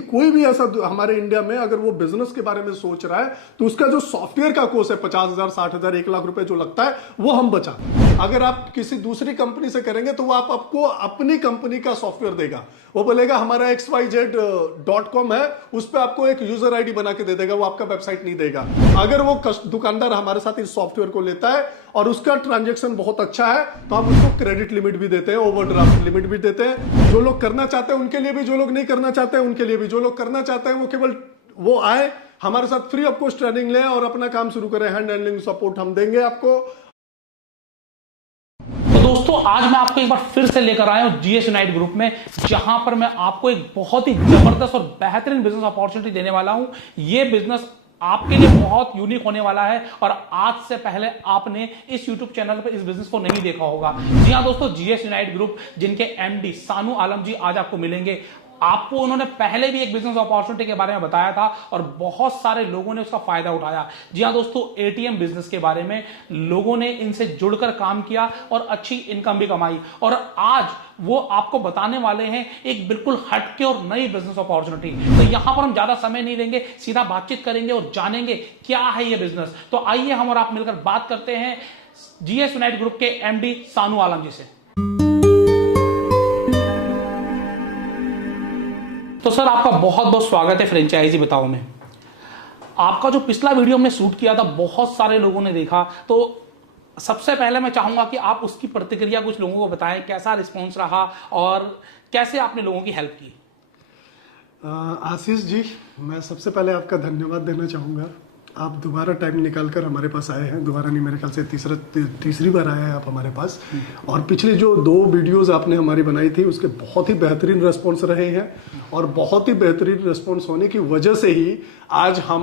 कोई भी ऐसा हमारे इंडिया में अगर वो बिजनेस के बारे में सोच रहा है तो उसका जो सॉफ्टवेयर का कोर्स है 50,000 60,000 1 लाख रुपए जो लगता है वो हम बचा दें। अगर आप किसी दूसरी कंपनी से करेंगे तो वो आपको अपनी कंपनी का सॉफ्टवेयर देगा। वो बोलेगा हमारा xyz.com है, उस पर आपको एक यूजर आईडी बना के दे देगा, वो आपका वेबसाइट नहीं देगा। अगर वो दुकानदार हमारे साथ इस सॉफ्टवेयर को लेता है और उसका ट्रांजैक्शन बहुत अच्छा है तो हम उसको क्रेडिट लिमिट भी देते हैं, ओवरड्राफ्ट लिमिट भी देते हैं। जो लोग करना चाहते हैं उनके लिए भी, जो लोग नहीं करना चाहते हैं उनके लिए भी। जो लोग करना चाहते हैं वो केवल वो आए हमारे साथ फ्री ऑफ कॉस्ट ट्रेनिंग लें और अपना काम शुरू करें। हैंड हैंडलिंग सपोर्ट हम देंगे आपको। तो दोस्तों आज मैं आपको एक बार फिर से लेकर आया हूं जीएस यूनाइट ग्रुप में, जहां पर मैं आपको एक बहुत ही जबरदस्त और बेहतरीन बिजनेस अपॉर्चुनिटी देने वाला हूं। यह बिजनेस आपके लिए बहुत यूनिक होने वाला है और आज से पहले आपने इस YouTube चैनल पर इस बिजनेस को नहीं देखा होगा। जी हां दोस्तों, जीएस यूनाइट ग्रुप जिनके एमडी सानू आलम जी आज आपको मिलेंगे। आपको उन्होंने पहले भी एक बिजनेस अपॉर्चुनिटी के बारे में बताया था और बहुत सारे लोगों ने उसका फायदा उठाया। जी हां दोस्तों, एटीएम बिजनेस के बारे में लोगों ने इनसे जुड़कर काम किया और अच्छी इनकम भी कमाई। और आज वो आपको बताने वाले हैं एक बिल्कुल हटके और नई बिजनेस अपॉर्चुनिटी। तो यहां पर हम ज्यादा समय नहीं लेंगे, सीधा बातचीत करेंगे और जानेंगे क्या है ये बिजनेस। तो आइए हम और आप मिलकर बात करते हैं जीएस यूनाइट ग्रुप के एमडी सानू आलम जी से। तो सर आपका बहुत बहुत स्वागत है फ्रेंचाइजी बताओ में। आपका जो पिछला वीडियो हमने शूट किया था बहुत सारे लोगों ने देखा, तो सबसे पहले मैं चाहूंगा कि आप उसकी प्रतिक्रिया कुछ लोगों को बताएं, कैसा रिस्पॉन्स रहा और कैसे आपने लोगों की हेल्प की। आशीष जी, मैं सबसे पहले आपका धन्यवाद देना चाहूँगा। आप दोबारा टाइम निकाल कर हमारे पास आए हैं। दोबारा नहीं, मेरे ख्याल से तीसरी बार आए हैं आप हमारे पास। और पिछले जो 2 वीडियोस आपने हमारी बनाई थी उसके बहुत ही बेहतरीन रेस्पॉन्स रहे हैं और बहुत ही बेहतरीन रेस्पॉन्स होने की वजह से ही आज हम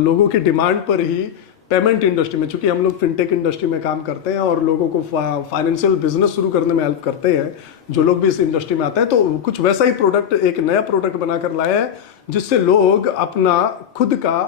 लोगों की डिमांड पर ही पेमेंट इंडस्ट्री में, चूंकि हम लोग फिनटेक इंडस्ट्री में काम करते हैं और लोगों को फाइनेंशियल बिजनेस शुरू करने में हेल्प करते हैं, जो लोग भी इस इंडस्ट्री में आते हैं, तो कुछ वैसा ही प्रोडक्ट, एक नया प्रोडक्ट बनाकर लाए हैं जिससे लोग अपना खुद का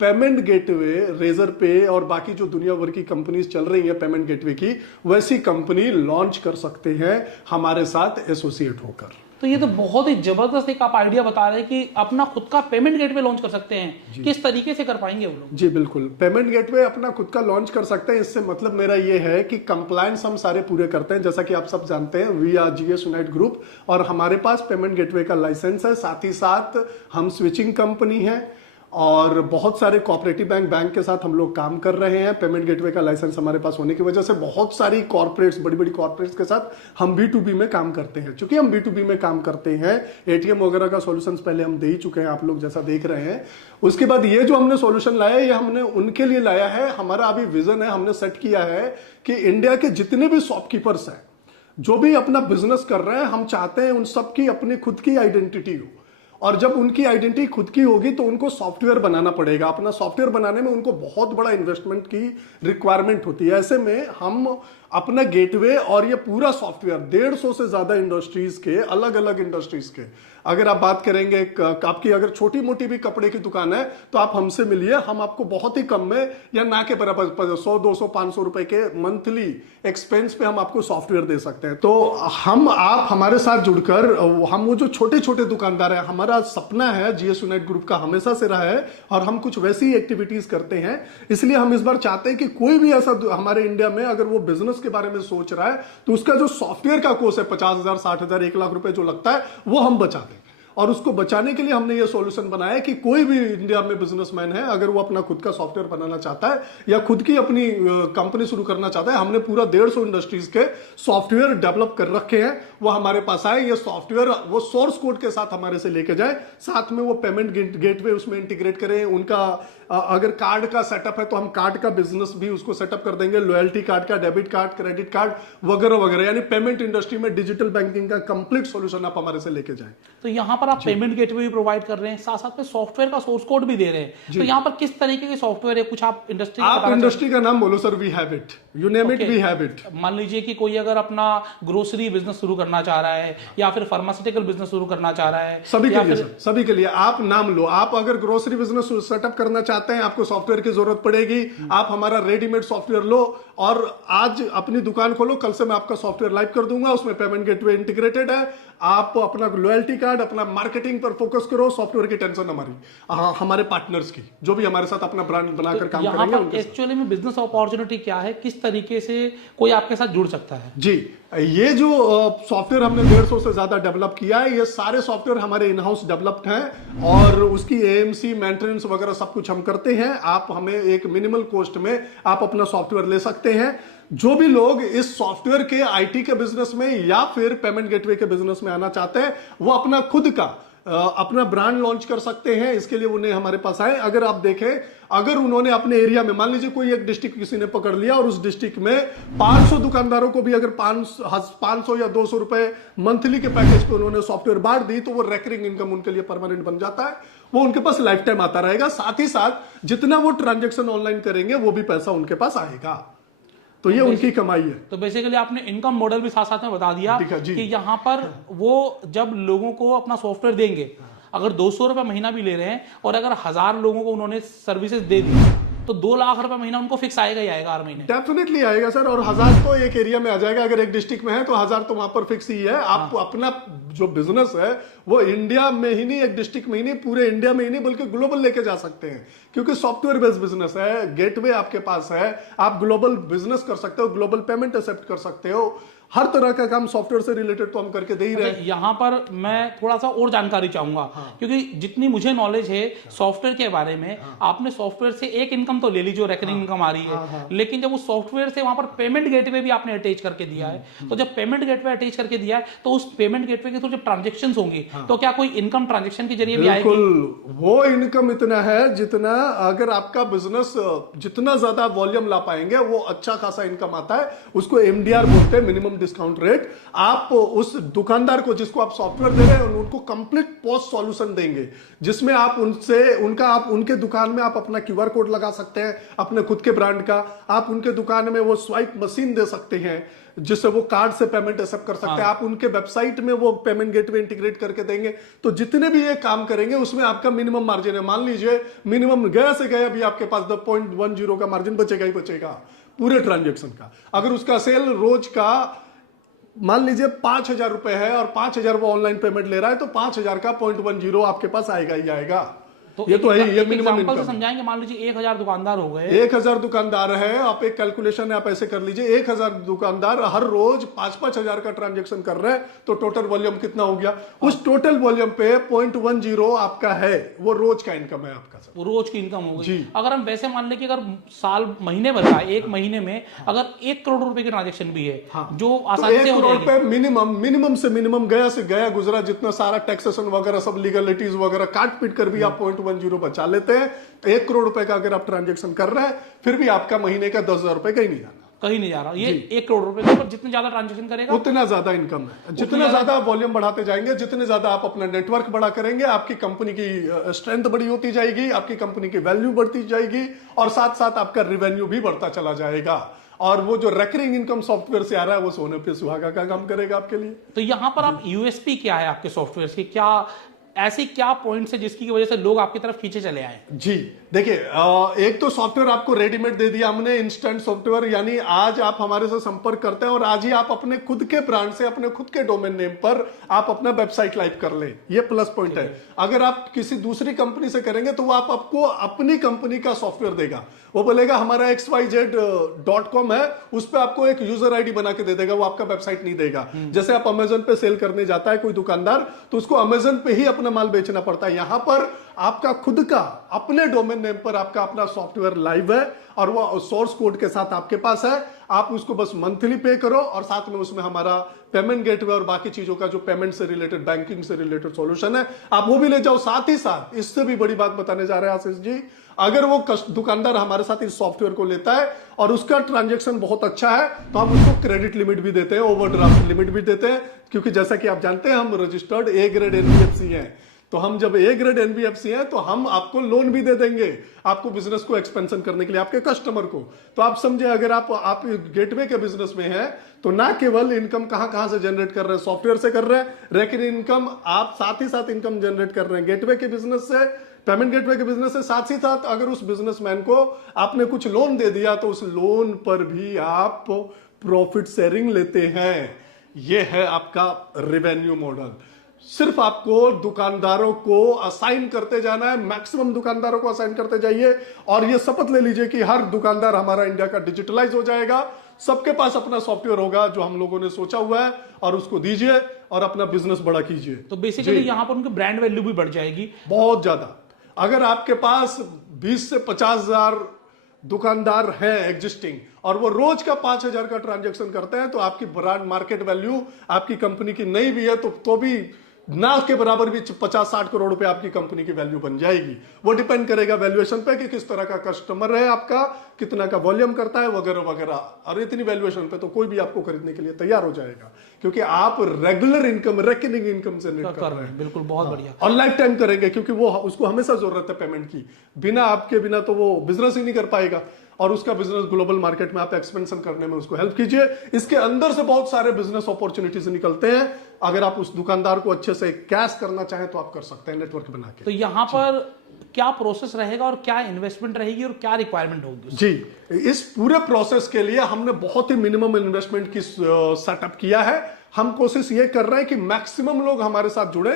पेमेंट गेटवे, रेजर पे और बाकी जो दुनिया भर की कंपनीज चल रही हैं पेमेंट गेटवे की, वैसी कंपनी लॉन्च कर सकते हैं हमारे साथ एसोसिएट होकर। तो ये तो बहुत ही जबरदस्त एक आप आइडिया बता रहे हैं कि अपना खुद का पेमेंट गेटवे लॉन्च कर सकते हैं। किस तरीके से कर पाएंगे वो लोग? जी बिल्कुल, पेमेंट गेटवे अपना खुद का लॉन्च कर सकते हैं। इससे मतलब मेरा ये है कि कंप्लायंस हम सारे पूरे करते हैं। जैसा कि आप सब जानते हैं, we are GS unite group और हमारे पास पेमेंट गेटवे का लाइसेंस है। साथ ही साथ हम स्विचिंग कंपनी है और बहुत सारे कोऑपरेटिव बैंक के साथ हम लोग काम कर रहे हैं। पेमेंट गेटवे का लाइसेंस हमारे पास होने की वजह से बहुत सारी कॉर्पोरेट्स, बड़ी बड़ी कॉर्पोरेट्स के साथ हम B2B में काम करते हैं। चूंकि हम B2B में काम करते हैं, एटीएम वगैरह का सॉल्यूशंस पहले हम दे ही चुके हैं, आप लोग जैसा देख रहे हैं। उसके बाद ये जो हमने सॉल्यूशन लाया है, ये हमने उनके लिए लाया है। हमारा अभी विजन है, हमने सेट किया है कि इंडिया के जितने भी शॉपकीपर्स हैं, जो भी अपना बिजनेस कर रहे हैं, हम चाहते हैं उन सबकी अपनी खुद की आइडेंटिटी हो। और जब उनकी आइडेंटिटी खुद की होगी तो उनको सॉफ्टवेयर बनाना पड़ेगा। अपना सॉफ्टवेयर बनाने में उनको बहुत बड़ा इन्वेस्टमेंट की रिक्वायरमेंट होती है। ऐसे में हम अपना गेटवे और ये पूरा सॉफ्टवेयर 150 से ज्यादा इंडस्ट्रीज के, अलग अलग इंडस्ट्रीज के, अगर आप बात करेंगे आपकी अगर छोटी मोटी भी कपड़े की दुकान है तो आप हमसे मिलिए, हम आपको बहुत ही कम में या ना के बराबर 100 200 500 रुपए के मंथली एक्सपेंस पे हम आपको सॉफ्टवेयर दे सकते हैं। तो आप हमारे साथ जुड़कर, हम वो जो छोटे छोटे दुकानदार हैं, हमारा सपना है जीएस यूनाइट ग्रुप का हमेशा से रहा है और हम कुछ वैसी एक्टिविटीज करते हैं। इसलिए हम इस बार चाहते हैं कि कोई भी ऐसा हमारे इंडिया में अगर वो बिजनेस के बारे में सोच रहा है तो उसका जो सॉफ्टवेयर का कोर्स है 50,000 60,000 1 लाख रुपए जो लगता है वो हम बचा दें। और उसको बचाने के लिए हमने ये सॉल्यूशन बनाया कि कोई भी इंडिया में बिजनेसमैन है, अगर वो अपना खुद का सॉफ्टवेयर बनाना चाहता है या खुद की अपनी कंपनी शुरू करना चाहता है, हमने पूरा 150 इंडस्ट्रीज के सॉफ्टवेयर डेवलप कर रखे हैं। वो हमारे पास आए, ये सॉफ्टवेयर वो सोर्स कोड के साथ हमारे से लेके जाए, साथ में वो पेमेंट गेटवे उसमें इंटीग्रेट करें। उनका अगर कार्ड का सेटअप है तो हम कार्ड का बिजनेस भी उसको सेटअप कर देंगे, लॉयल्टी कार्ड का, डेबिट कार्ड, क्रेडिट कार्ड वगैरह वगैरह। यानी पेमेंट इंडस्ट्री में डिजिटल बैंकिंग का कंप्लीट सॉल्यूशन आप हमारे से लेके जाएं। तो यहाँ पर आप पेमेंट गेटवे भी प्रोवाइड कर रहे हैं, साथ साथ में सॉफ्टवेयर का सोर्स कोड भी दे रहे हैं। तो यहाँ पर किस तरीके के सॉफ्टवेयर है, कुछ आप इंडस्ट्री का नाम बोलो sir. We have it, you name it, we have it. मान लीजिए कि कोई अगर अपना ग्रोसरी बिजनेस शुरू करना चाह रहा है या फिर फार्मास्यूटिकल बिजनेस शुरू करना चाह रहा है, सभी के लिए, सभी के लिए आप नाम लो। आप अगर ग्रोसरी बिजनेस सेटअप करना चाहते हैं, आपको सॉफ्टवेयर की जरूरत पड़ेगी, आप हमारा रेडीमेड सॉफ्टवेयर लो और आज अपनी दुकान खोलो, कल से मैं आपका सॉफ्टवेयर लाइव कर दूंगा। उसमें पेमेंट गेटवे इंटीग्रेटेड है। आप अपना लॉयल्टी कार्ड, अपना मार्केटिंग पर फोकस करो, सॉफ्टवेयर की टेंशन हमारी, हमारे पार्टनर्स की, जो भी हमारे साथ अपना ब्रांड बनाकर काम यहाँ करेंगे पर उनके साथ। एक्चुअली में बिजनेस अपॉर्चुनिटी क्या है, किस तरीके से कोई आपके साथ जुड़ सकता है? जी, ये जो सॉफ्टवेयर हमने 150 से ज्यादा डेवलप किया है, ये सारे सॉफ्टवेयर हमारे इन हाउस डेवलप्ड हैं और उसकी एएमसी मेंटेनेंस वगैरह सब कुछ हम करते हैं। आप हमें एक मिनिमल कॉस्ट में आप अपना सॉफ्टवेयर ले सकते हैं। जो भी लोग इस सॉफ्टवेयर के आईटी के बिजनेस में या फिर पेमेंट गेटवे के बिजनेस में आना चाहते हैं, वो अपना खुद का अपना ब्रांड लॉन्च कर सकते हैं। इसके लिए उन्हें हमारे पास आए। अगर आप देखें, अगर उन्होंने अपने एरिया में, मान लीजिए कोई एक डिस्ट्रिक्ट किसी ने पकड़ लिया और उस डिस्ट्रिक्ट में 500 दुकानदारों को भी अगर 500 या 200 रुपए मंथली के पैकेज पे उन्होंने सॉफ्टवेयर बांट दी, तो वो रेकरिंग इनकम उनके लिए परमानेंट बन जाता है। वो उनके पास लाइफ टाइम आता रहेगा। साथ ही साथ जितना वो ट्रांजेक्शन ऑनलाइन करेंगे, वो भी पैसा उनके पास आएगा। तो ये उनकी कमाई है। तो बेसिकली आपने इनकम मॉडल भी साथ साथ में बता दिया कि यहाँ पर वो जब लोगों को अपना सॉफ्टवेयर देंगे, अगर 200 रुपए महीना भी ले रहे हैं और अगर 1000 लोगों को उन्होंने सर्विसेज दे दी, तो 2 लाख रुपए महीना उनको फिक्स आएगा ही आएगा हर महीने। डेफिनेटली आएगा सर, और 1000 तो एक एरिया में आ जाएगा। अगर एक डिस्ट्रिक्ट में है तो 1000 तो वहां पर फिक्स ही है। आप अपना जो बिजनेस है वो इंडिया में ही नहीं, एक डिस्ट्रिक्ट में ही नहीं, पूरे इंडिया में ही नहीं बल्कि ग्लोबल लेके जा सकते हैं, क्योंकि सॉफ्टवेयर बेस्ड बिजनेस है। गेटवे आपके पास है, आप ग्लोबल बिजनेस कर सकते हो, ग्लोबल पेमेंट एक्सेप्ट कर सकते हो। हर तरह का काम सॉफ्टवेयर से रिलेटेड तो हम करके दे ही रहे हैं। यहाँ पर मैं थोड़ा सा और जानकारी चाहूंगा, क्योंकि जितनी मुझे नॉलेज है सॉफ्टवेयर के बारे में, आपने सॉफ्टवेयर से एक इनकम तो ले ली जो रेकरिंग इनकम आ रही है, लेकिन जब उस सॉफ्टवेयर से वहां पर पेमेंट गेटवे भी आपने अटैच करके दिया है, तो जब पेमेंट गेटवे अटैच करके दिया है, तो उस पेमेंट गेटवे के थ्रू जब ट्रांजेक्शन होंगी, तो क्या कोई इनकम ट्रांजेक्शन के जरिए भी आएगी? बिल्कुल, वो इनकम इतना है जितना, अगर आपका बिजनेस जितना ज्यादा वॉल्यूम ला पाएंगे, वो अच्छा खासा इनकम आता है। उसको एमडीआर बोलते हैं, मिनिमम डिस्काउंट रेट। आप उस दुकानदार को जिसको आप सॉफ्टवेयर दे रहे हैं, उनको कंप्लीट पोस्ट सॉल्यूशन देंगे, जिसमें आप उनके दुकान में आप अपना क्यूआर कोड लगा सकते हैं अपने खुद के ब्रांड का। आप उनके दुकान में वो स्वाइप मशीन दे सकते हैं जिससे वो कार्ड से पेमेंट एक्सेप्ट कर सकते हैं। आप उनके वेबसाइट में वो पेमेंट गेटवे इंटीग्रेट करके देंगे। तो जितने भी ये काम करेंगे उसमें आपका मिनिमम मार्जिन है। मान लीजिए मिनिमम गया से गया भी आपके पास 0.10 का मार्जिन बचेगा ही बचेगा पूरे ट्रांजेक्शन का। अगर उसका सेल रोज का मान लीजिए 5000 रुपए है और 5000 वो ऑनलाइन पेमेंट ले रहा है, तो 5000 का 0.10 आपके पास आएगा ही आएगा। तो ये तो है, ये मिनिमम इनकम समझाएंगे। मान लीजिए 1000 दुकानदार हो गए, 1000 दुकानदार है, आप एक कैलकुलेशन आप ऐसे कर लीजिए, 1000 दुकानदार हर रोज 5-5 हजार का ट्रांजेक्शन कर रहे हैं, तो टोटल वॉल्यूम कितना हो गया? उस टोटल वॉल्यूम पे 0.10 आपका है, वो रोज का इनकम है आपका सर, वो रोज की इनकम हो गई। अगर हम वैसे मान ले कि अगर साल महीने भर का, एक महीने में अगर 1 करोड़ रुपए की ट्रांजेक्शन भी है, जो आसानी से हो जाएगी, मिनिमम से मिनिमम गया से गया गुजरा जितना सारा टैक्सेशन वगैरह सब लीगलिटीज वगैरह काट पीट कर भी आप 0.10 बचा लेते हैं। 1 करोड़ रुपए का अगर आप ट्रांजेक्शन कर रहे हैं, फिर भी आपका महीने का 10,000 रुपए कहीं नहीं जाना, कहीं नहीं जा रहा। ये 1 करोड़ रुपए के ऊपर जितने ज्यादा ट्रांजेक्शन करेगा उतना ज्यादा इनकम है। जितना ज्यादा वॉल्यूम बढ़ाते जाएंगे, जितने ज्यादा आप अपना नेटवर्क बड़ा करेंगे, आपकी कंपनी की स्ट्रेंथ बड़ी होती जाएगी, आपकी कंपनी की वैल्यू बढ़ती जाएगी और साथ साथ आपका रिवेन्यू भी बढ़ता चला जाएगा। और वो जो रेकरिंग इनकम सॉफ्टवेयर से आ रहा है, वो सोने पे सुहागा का काम करेगा आपके लिए। तो यहां पर आप यूएसपी क्या है आपके सॉफ्टवेयर की, क्या ऐसी क्या पॉइंट्स है जिसकी वजह से लोग आपकी तरफ खींचे चले आए? जी देखिए, एक तो सॉफ्टवेयर आपको रेडीमेड दे दिया हमने, इंस्टेंट सॉफ्टवेयर, यानी आज आप हमारे से संपर्क करते हैं और आज ही आप अपने खुद के ब्रांड से, अपने खुद के डोमेन नेम पर आप अपना वेबसाइट लाइव कर लें। ये प्लस पॉइंट है। अगर आप किसी दूसरी कंपनी से करेंगे तो वो आपको अपनी कंपनी का सॉफ्टवेयर देगा। वो बोलेगा हमारा xyz.com है, उस पर आपको एक यूजर आईडी बना के दे देगा, वो आपका वेबसाइट नहीं देगा। जैसे आप अमेजन पे सेल करने जाता है कोई दुकानदार, तो उसको अमेजन पे ही अपना माल बेचना पड़ता है। यहां पर आपका खुद का अपने डोमेन नेम पर आपका अपना सॉफ्टवेयर लाइव है और वो सोर्स कोड के साथ आपके पास है। आप उसको बस मंथली पे करो और साथ में उसमें हमारा पेमेंट गेटवे और बाकी चीजों का जो पेमेंट से रिलेटेड, बैंकिंग से रिलेटेड सॉल्यूशन है, आप वो भी ले जाओ। साथ ही साथ इससे भी बड़ी बात बताने जा रहे हैं आशीष जी, अगर वो दुकानदार हमारे साथ इस सॉफ्टवेयर को लेता है और उसका ट्रांजैक्शन बहुत अच्छा है, तो हम उसको क्रेडिट लिमिट भी देते हैं, ओवरड्राफ्ट लिमिट भी देते हैं। क्योंकि जैसा कि आप जानते हैं, हम रजिस्टर्ड ए ग्रेड एनबीएफसी हैं, तो हम जब ए ग्रेड एनबीएफसी हैं तो हम आपको लोन भी दे देंगे, आपको बिजनेस को एक्सपेंशन करने के लिए, आपके कस्टमर को। तो आप समझे, अगर आप गेटवे के बिजनेस में हैं तो ना केवल इनकम कहां से जनरेट कर रहे हैं, सॉफ्टवेयर से कर रहे हैं, लेकिन इनकम आप साथ ही साथ इनकम जनरेट कर रहे हैं गेटवे के बिजनेस से, पेमेंट गेटवे के बिजनेस से। साथ ही साथ अगर उस बिजनेसमैन को आपने कुछ लोन दे दिया तो उस लोन पर भी आप प्रॉफिट शेयरिंग लेते हैं। यह है आपका रिवेन्यू मॉडल। सिर्फ आपको दुकानदारों को असाइन करते जाना है, मैक्सिमम दुकानदारों को असाइन करते जाइए और ये शपथ ले लीजिए कि हर दुकानदार हमारा इंडिया का डिजिटलाइज हो जाएगा, सबके पास अपना सॉफ्टवेयर होगा जो हम लोगों ने सोचा हुआ है, और उसको दीजिए और अपना बिजनेस बड़ा कीजिए। तो बेसिकली यहां पर उनकी ब्रांड वैल्यू भी बढ़ जाएगी बहुत ज्यादा। अगर आपके पास 20 से 50,000 दुकानदार हैं एग्जिस्टिंग और वो रोज का 5,000 का ट्रांजैक्शन करते हैं, तो आपकी ब्रांड मार्केट वैल्यू आपकी कंपनी की नहीं भी है तो भी ना के बराबर भी 50-60 करोड़ रुपए आपकी कंपनी की वैल्यू बन जाएगी। वो डिपेंड करेगा वैल्यूएशन पे कि किस तरह का कस्टमर है आपका, कितना का वॉल्यूम करता है वगैरह वगैरह। और इतनी वैल्यूएशन पे तो कोई भी आपको खरीदने के लिए तैयार हो जाएगा, क्योंकि आप रेगुलर इनकम, रेकनिंग इनकम से निर्भर कर रहे हैं। बिल्कुल, बहुत बढ़िया। और लाइफ टाइम करेंगे, क्योंकि वो उसको हमेशा जरूरत है पेमेंट की, बिना आपके बिना तो वो बिजनेस ही नहीं कर पाएगा। और उसका बिजनेस ग्लोबल मार्केट में आप एक्सपेंशन करने में उसको हेल्प कीजिए। इसके अंदर से बहुत सारे बिजनेस अपॉर्चुनिटीज निकलते हैं। अगर आप उस दुकानदार को अच्छे से कैश करना चाहें तो आप कर सकते हैं नेटवर्क बना के। तो यहाँ पर क्या प्रोसेस रहेगा और क्या इन्वेस्टमेंट रहेगी और क्या रिक्वायरमेंट होगी? जी, इस पूरे प्रोसेस के लिए हमने बहुत ही मिनिमम इन्वेस्टमेंट की सेटअप किया है। हम कोशिश ये कर रहे हैं कि मैक्सिमम लोग हमारे साथ जुड़े,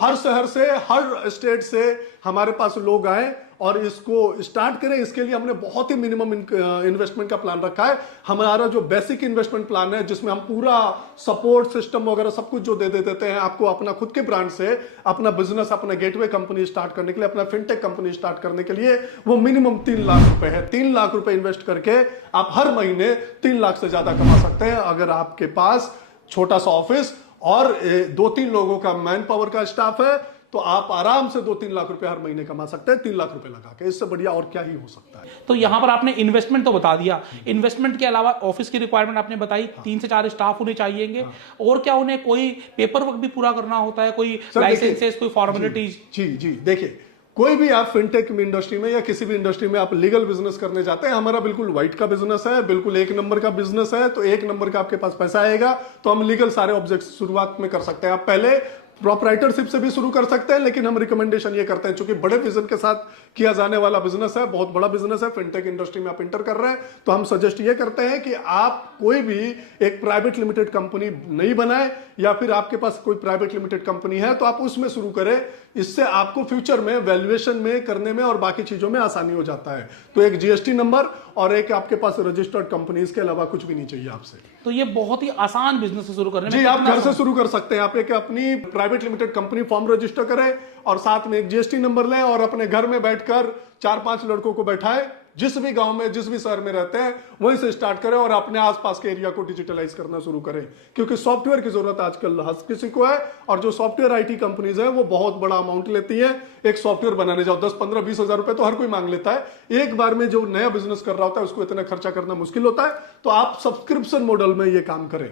हर शहर से, हर स्टेट से हमारे पास लोग आए और इसको स्टार्ट करें। इसके लिए हमने बहुत ही मिनिमम इन्वेस्टमेंट का प्लान रखा है। हमारा जो बेसिक इन्वेस्टमेंट प्लान है, जिसमें हम पूरा सपोर्ट सिस्टम वगैरह सब कुछ जो दे देते हैं आपको, अपना खुद के ब्रांड से अपना बिजनेस, अपना गेटवे कंपनी स्टार्ट करने के लिए, अपना फिनटेक कंपनी स्टार्ट करने के लिए, वो मिनिमम 3 लाख रुपए है। 3 लाख रुपए इन्वेस्ट करके आप हर महीने 3 लाख से ज्यादा कमा सकते हैं। अगर आपके पास छोटा सा ऑफिस और 2-3 लोगों का मैन पावर का स्टाफ है, तो आप आराम से 2-3 लाख रुपए हर महीने कमा सकते हैं, 3 लाख रुपए लगा के। इससे बढ़िया और क्या ही हो सकता है। तो यहां पर आपने इन्वेस्टमेंट तो बता दिया, इन्वेस्टमेंट के अलावा ऑफिस की रिक्वायरमेंट आपने बताई, 3 से 4 स्टाफ उन्हें चाहिएंगे। और क्या उन्हें कोई पेपर वर्क भी पूरा करना होता है, कोई लाइसेंसेस, कोई फॉर्मेलिटीज? जी जी, देखिए, कोई भी आप फिनटेक इंडस्ट्री में या किसी भी इंडस्ट्री में आप लीगल बिजनेस करने जाते हैं, हमारा बिल्कुल व्हाइट का बिजनेस है, बिल्कुल 1 नंबर का बिजनेस है। तो 1 नंबर का आपके पास पैसा आएगा तो हम लीगल सारे ऑब्जेक्ट शुरुआत में कर सकते हैं। आप पहले प्रोप्राइटरशिप से भी शुरू कर सकते हैं, लेकिन हम रिकमेंडेशन ये करते हैं, चूंकि बड़े विजन के साथ किया जाने वाला बिजनेस है, बहुत बड़ा बिजनेस है, फिनटेक इंडस्ट्री में आप इंटर कर रहे हैं, तो हम सजेस्ट ये करते हैं कि आप कोई भी एक प्राइवेट लिमिटेड कंपनी नहीं बनाए, या फिर आपके पास कोई प्राइवेट लिमिटेड कंपनी है तो आप उसमें शुरू करें। इससे आपको फ्यूचर में वैल्यूएशन में करने में और बाकी चीजों में आसानी हो जाता है। तो एक जीएसटी नंबर और एक आपके पास रजिस्टर्ड कंपनी, इसके अलावा कुछ भी नहीं चाहिए आपसे। तो ये बहुत ही आसान बिजनेस से शुरू करने में। जी, आप घर से शुरू कर सकते हैं। आप एक अपनी private limited company form register करें और साथ में एक जीएसटी नंबर लें और अपने घर में बैठकर 4-5 लड़कों को बैठाएं, जिस भी गांव में, जिस भी शहर में रहते हैं, वहीं से स्टार्ट करें और अपने आसपास के एरिया को डिजिटलाइज करना शुरू करें। क्योंकि सॉफ्टवेयर की जरूरत आजकल हर किसी को है, और जो सॉफ्टवेयर आईटी कंपनीज है वो बहुत बड़ा अमाउंट लेती है। एक सॉफ्टवेयर बनाने जाओ 10, 15, 20 हजार रुपए तो हर कोई मांग लेता है। एक बार में जो नया बिजनेस कर रहा होता है उसको इतना खर्चा करना मुश्किल होता है। तो आप सब्सक्रिप्शन मॉडल में ये काम करें।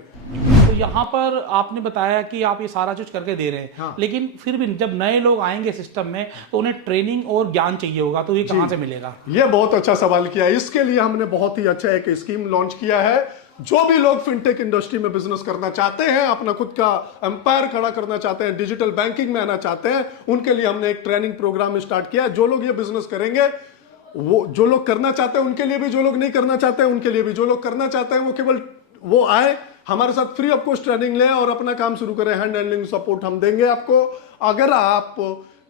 तो यहाँ पर आपने बताया कि आप ये सारा चीज करके दे रहे हैं, हाँ। लेकिन फिर भी जब नए लोग आएंगे सिस्टम में तो उन्हें ट्रेनिंग और ज्ञान चाहिए होगा, तो ये कहां से मिलेगा? ये बहुत अच्छा सवाल किया। इसके लिए हमने बहुत ही अच्छा एक स्कीम लॉन्च किया है। जो भी लोग फिनटेक इंडस्ट्री में बिजनेस करना चाहते हैं, अपना खुद का एम्पायर खड़ा करना चाहते हैं, डिजिटल बैंकिंग में आना चाहते हैं, उनके लिए हमने एक ट्रेनिंग प्रोग्राम स्टार्ट किया है। जो लोग ये बिजनेस करेंगे, वो जो लोग करना चाहते हैं उनके लिए भी, जो लोग नहीं करना चाहते हैं उनके लिए भी। जो लोग करना चाहते हैं वो केवल वो आए, हमारे साथ फ्री ऑफ कॉस्ट ट्रेनिंग लें और अपना काम शुरू करें। हैंड हैंडलिंग सपोर्ट हम देंगे आपको। अगर आप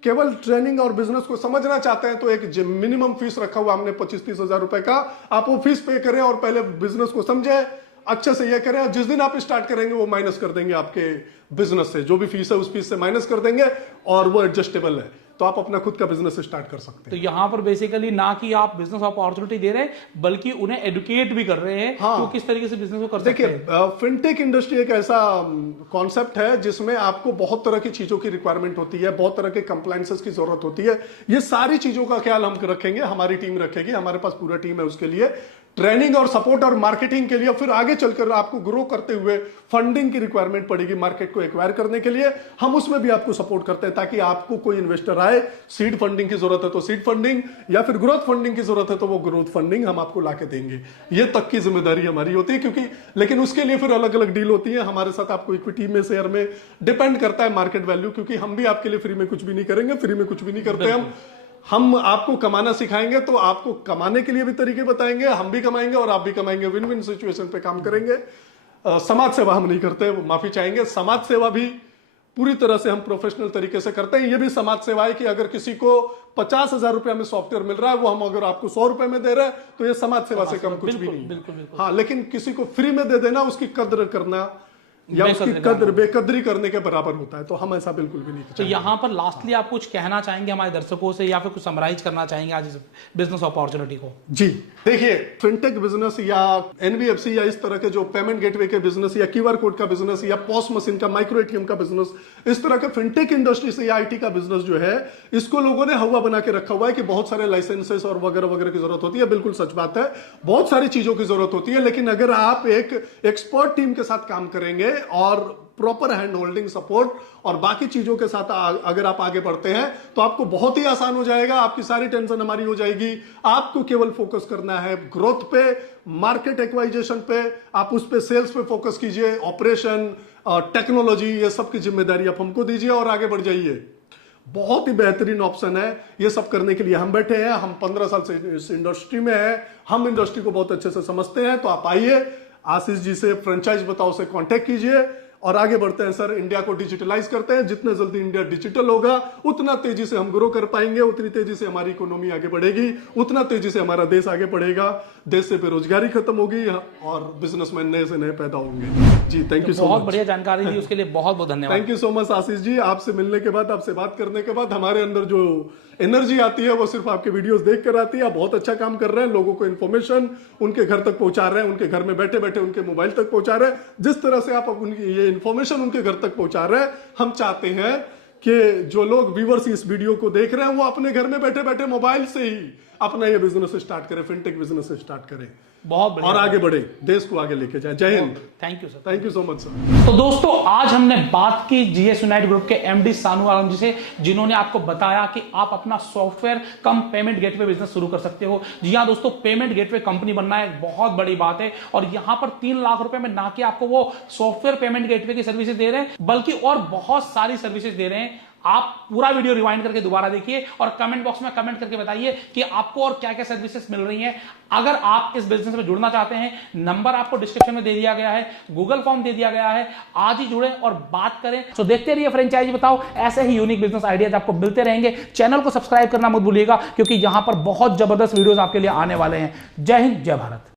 केवल ट्रेनिंग और बिजनेस को समझना चाहते हैं तो एक मिनिमम फीस रखा हुआ हमने 25-30 हजार रुपए का। आप वो फीस पे करें और पहले बिजनेस को समझे, अच्छे से ये करें, और जिस दिन आप स्टार्ट करेंगे वो माइनस कर देंगे आपके बिजनेस से। जो भी फीस है उस फीस से माइनस कर देंगे और वो एडजस्टेबल है, तो आप अपना खुद का बिजनेस स्टार्ट कर सकते हैं। तो यहाँ पर बेसिकली ना कि आप बिजनेस अपॉर्चुनिटी दे रहे हैं, बल्कि उन्हें एडुकेट भी कर रहे हैं, हाँ। तो किस तरीके से बिजनेस को कर सकते हैं। देखिए, फिनटेक इंडस्ट्री एक ऐसा कॉन्सेप्ट है जिसमें आपको बहुत तरह की चीजों की रिक्वायरमेंट होती है, बहुत तरह के कंप्लायंसेस की जरूरत होती है। ये सारी चीजों का ख्याल हम रखेंगे, हमारी टीम रखेगी, हमारे पास पूरा टीम है उसके लिए। ट्रेनिंग और सपोर्ट और मार्केटिंग के लिए, फिर आगे चलकर आपको ग्रो करते हुए फंडिंग की रिक्वायरमेंट पड़ेगी मार्केट को एक्वायर करने के लिए, हम उसमें भी आपको सपोर्ट करते हैं। ताकि आपको कोई इन्वेस्टर आए, सीड फंडिंग की जरूरत है तो सीड फंडिंग, या फिर ग्रोथ फंडिंग की जरूरत है तो वो ग्रोथ फंडिंग हम आपको लाके देंगे। ये तक की जिम्मेदारी हमारी होती है, क्योंकि लेकिन उसके लिए फिर अलग अलग डील होती है हमारे साथ। आपको इक्विटी में, शेयर में, डिपेंड करता है मार्केट वैल्यू, क्योंकि हम भी आपके लिए फ्री में कुछ भी नहीं करेंगे, फ्री में कुछ भी नहीं करते हम आपको कमाना सिखाएंगे, तो आपको कमाने के लिए भी तरीके बताएंगे, हम भी कमाएंगे और आप भी कमाएंगे। विन विन सिचुएशन पे काम करेंगे। समाज सेवा हम नहीं करते, माफी चाहेंगे। समाज सेवा भी पूरी तरह से हम प्रोफेशनल तरीके से करते हैं। ये भी समाज सेवा है कि अगर किसी को 50,000 रुपया में सॉफ्टवेयर मिल रहा है, वो हम अगर आपको 100 रुपए में दे रहे हैं तो ये समाज सेवा से कम कुछ भी नहीं है। हाँ, लेकिन किसी को फ्री में दे देना, उसकी कद्र करना या उसकी बेकदरी करने के बराबर होता है, तो हम ऐसा बिल्कुल भी नहीं तो यहाँ पर लास्टली आप कुछ कहना चाहेंगे हमारे दर्शकों से या फिर कुछ समराइज करना चाहेंगे आज इस बिजनेस अपॉर्चुनिटी को? जी देखिए, फिनटेक बिजनेस या एनबीएफसी या इस तरह के जो पेमेंट गेटवे के बिजनेस या क्यूआर कोड का बिजनेस या पॉस मशीन का, माइक्रो एटीएम का बिजनेस, इस तरह के फिनटेक इंडस्ट्री से या आईटी का बिजनेस जो है, इसको लोगों ने हवा बना के रखा हुआ है कि बहुत सारे लाइसेंसेस और वगैरह वगैरह की जरूरत होती है। बिल्कुल सच बात है, बहुत सारी चीजों की जरूरत होती है, लेकिन अगर आप एक एक्सपर्ट टीम के साथ काम करेंगे और प्रॉपर हैंड होल्डिंग सपोर्ट और बाकी चीजों के साथ अगर आप आगे बढ़ते हैं तो आपको बहुत ही आसान हो जाएगा। आपकी सारी टेंशन हमारी हो जाएगी। आपको केवल फोकस करना है ग्रोथ पे, मार्केट एक्वाइजेशन पे, आप उस पे सेल्स पे फोकस कीजिए, ऑपरेशन, टेक्नोलॉजी, ये सब की जिम्मेदारी आप हमको दीजिए और आगे बढ़ जाइए। बहुत ही बेहतरीन ऑप्शन है। ये सब करने के लिए हम बैठे हैं। हम 15 साल से इस इंडस्ट्री में हैं, हम इंडस्ट्री को बहुत अच्छे से समझते हैं। तो आप आइए, आशीष जी से फ्रेंचाइज बताओ से कांटेक्ट कीजिए और आगे बढ़ते हैं। सर, इंडिया को डिजिटलाइज करते हैं। जितना जल्दी इंडिया डिजिटल होगा उतना तेजी से हम ग्रो कर पाएंगे, उतनी तेजी से हमारी इकोनॉमी आगे बढ़ेगी, उतना तेजी से हमारा देश आगे बढ़ेगा, देश से बेरोजगारी खत्म होगी और बिजनेसमैन नए से नए पैदा होंगे। जी थैंक यू सो मच। बहुत बढ़िया जानकारी दी, उसके लिए बहुत बहुत धन्यवाद। Thank you so much Ashish ji. आपसे मिलने के बाद, आपसे बात करने के बाद हमारे अंदर जो एनर्जी आती है वो सिर्फ आपके वीडियोस देख कर आती है। आप बहुत अच्छा काम कर रहे हैं, लोगों को इन्फॉर्मेशन उनके घर तक पहुंचा रहे हैं, उनके घर में बैठे बैठे उनके मोबाइल तक पहुंचा रहे हैं। जिस तरह से आप उनकी ये इन्फॉर्मेशन उनके घर तक पहुंचा रहे हैं, हम चाहते हैं कि जो लोग व्यूअर्स इस वीडियो को देख रहे हैं वो अपने घर में बैठे बैठे मोबाइल से ही अपना ये बिजनेस स्टार्ट करें, फिनटेक बिजनेस स्टार्ट करें, बहुत बढ़िया, और आगे बढ़े, देश को आगे लेके जाए। जय Hind. Thank you sir. Thank you so much sir. तो दोस्तों, आज हमने बात की जीएस यूनाइट ग्रुप के एमडी सानू आलम जी से, जिन्होंने आपको बताया कि आप अपना सॉफ्टवेयर कम पेमेंट गेटवे बिजनेस शुरू कर सकते हो। जी हाँ दोस्तों, पेमेंट गेटवे कंपनी बनना एक बहुत बड़ी बात है और यहां पर 3 लाख रुपए में ना कि आपको वो सॉफ्टवेयर पेमेंट गेटवे की सर्विसेज दे रहे हैं, बल्कि और बहुत सारी सर्विसेज दे रहे हैं। आप पूरा वीडियो रिवाइंड करके दोबारा देखिए और कमेंट बॉक्स में कमेंट करके बताइए कि आपको और क्या क्या सर्विसेज मिल रही हैं। अगर आप इस बिजनेस में जुड़ना चाहते हैं, नंबर आपको डिस्क्रिप्शन में दे दिया गया है, गूगल फॉर्म दे दिया गया है। आज ही जुड़े और बात करें। तो देखते रहिए फ्रेंचाइजी बताओ, ऐसे ही यूनिक बिजनेस आइडियाज आपको मिलते रहेंगे। चैनल को सब्सक्राइब करना मत भूलिएगा, क्योंकि यहां पर बहुत जबरदस्त वीडियोस आपके लिए आने वाले हैं। जय हिंद, जय भारत।